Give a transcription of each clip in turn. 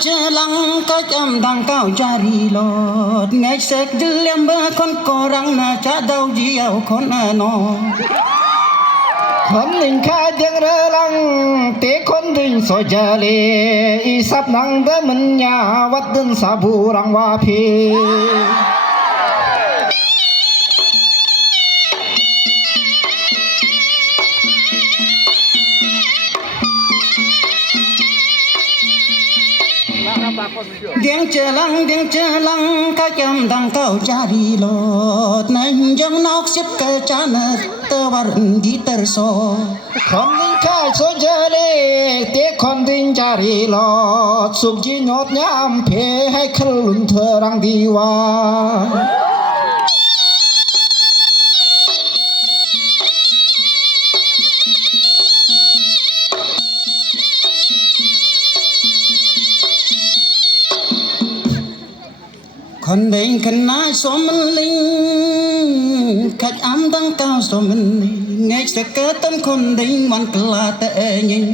chờ lăng cái âm đang cao cha đi lọt ngày sek dil em bơ con co răng na cha đau gì ao con nó คนหนึ่งข้ายังเรือลังเตะคนหนึ่งสอยเจลีอีสับนังเดมันยาวัดดินสาบูรังวาพีĐieng chờ lăng các em đang cao cha đi lọt nên giống nóc xếp cơ cha nè tơ vào đi tơ so คนหนึ่งข้าสอยเจลีเตะคนหนึ่งจารีลอดสุขจีนอดยามเพให้ขลุ่นเธอรังดีวา คนเด้งคนนายสมันลิงขัดอ้ำตั้งก้าวสมันลิงไงจะเกิดต้นคนเด้งมันกลาแต่ยิง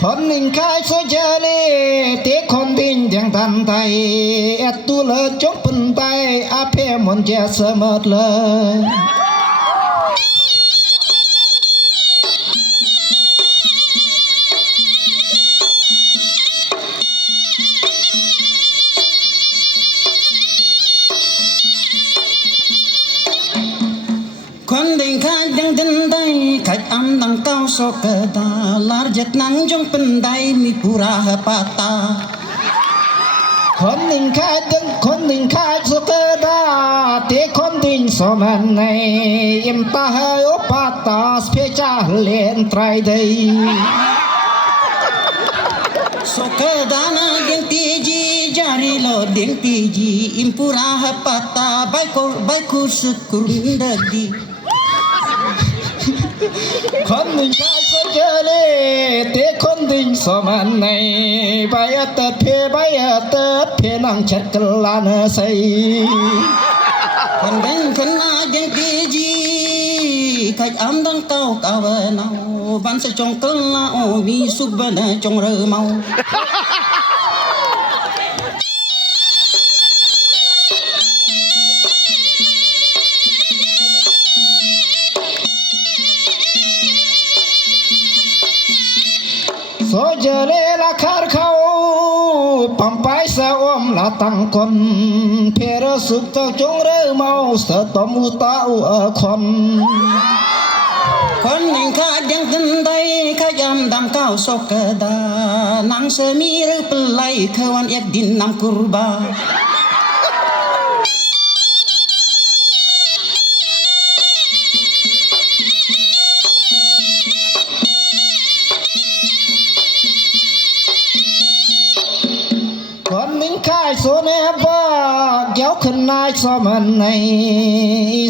คนหนึ่งข้าสอยเจลีเตะคนหนึ่งยังทันไตเอ็ดตัวเลือจงปุ่นไตอาเพมนเจสมดเลย คนเด้งข้ายังดินได้ขัดอ้ำตั้งก้าวโซกดาลาร์จัดนังจงเป็นได้มีปุราปาตา คนหนึ่งข้าดึงคนหนึ่งข้าสุกดาเตะคนหนึ่งสมันในอิมตาเฮโอปาตาสเปจาเลนไตรเดย์ Sokadana ding tiji jari lo ding tiji impura hapata baiko sukurundadi คนหนึ่งข้าสุกเลเตะคนหนึ่งสมันในใบเติดเพใบเติดเพนังชัดกลานใส Kandeng kena ding tiji kaj am dang kau kawanau ban se chong kela o mi subana chong re mau โซเจเลลาคาร์เขาปั๊มไปสะอมละตั้งคนเพรสุกเจ้าจงเรือเมาสะตมุตาอุคน คนหนึ่งข้ายังดินได้ข้ายำดำก้าวโซกดานางเสมีหรือปลายขวันเอกดินนำกุรบา คนหนึ่งข้าโซเนบะเกี่ยวขึ้นนายสมันใน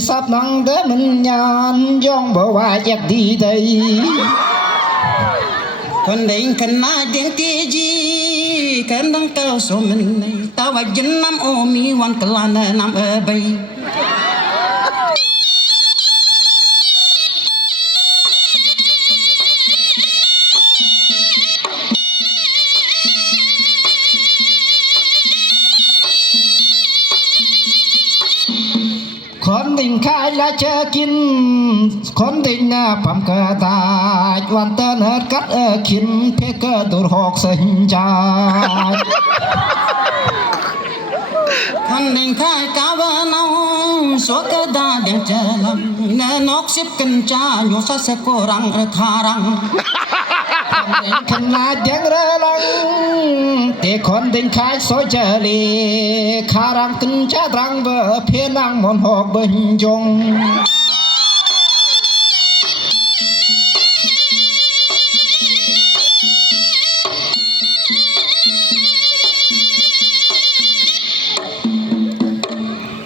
สับนังเดมันยานย่องบ่ว่าอยากดีได้ คนเด้งคนนาเด้งตีจีคนดังเก้าสมันในตาว่าจินน้ำโอมีวันกลานน้ำใบ คนหนึ่งข้าละเจอกินคนหนึ่งน่ะปั๊มกระตายวันเตอร์เนิร์ดกัดขินเพกดูหอกสินจา คนเด้งข้ากาวนาโซกดาเด้งเจลังเนนอกสิบกันจ้าโยซาเสกรังคารัง ขนาดยังเรือลังแต่คนเดินขายโซเจลีคารังขึ้นจะรังเบอเพียนังมนหอกเบญจง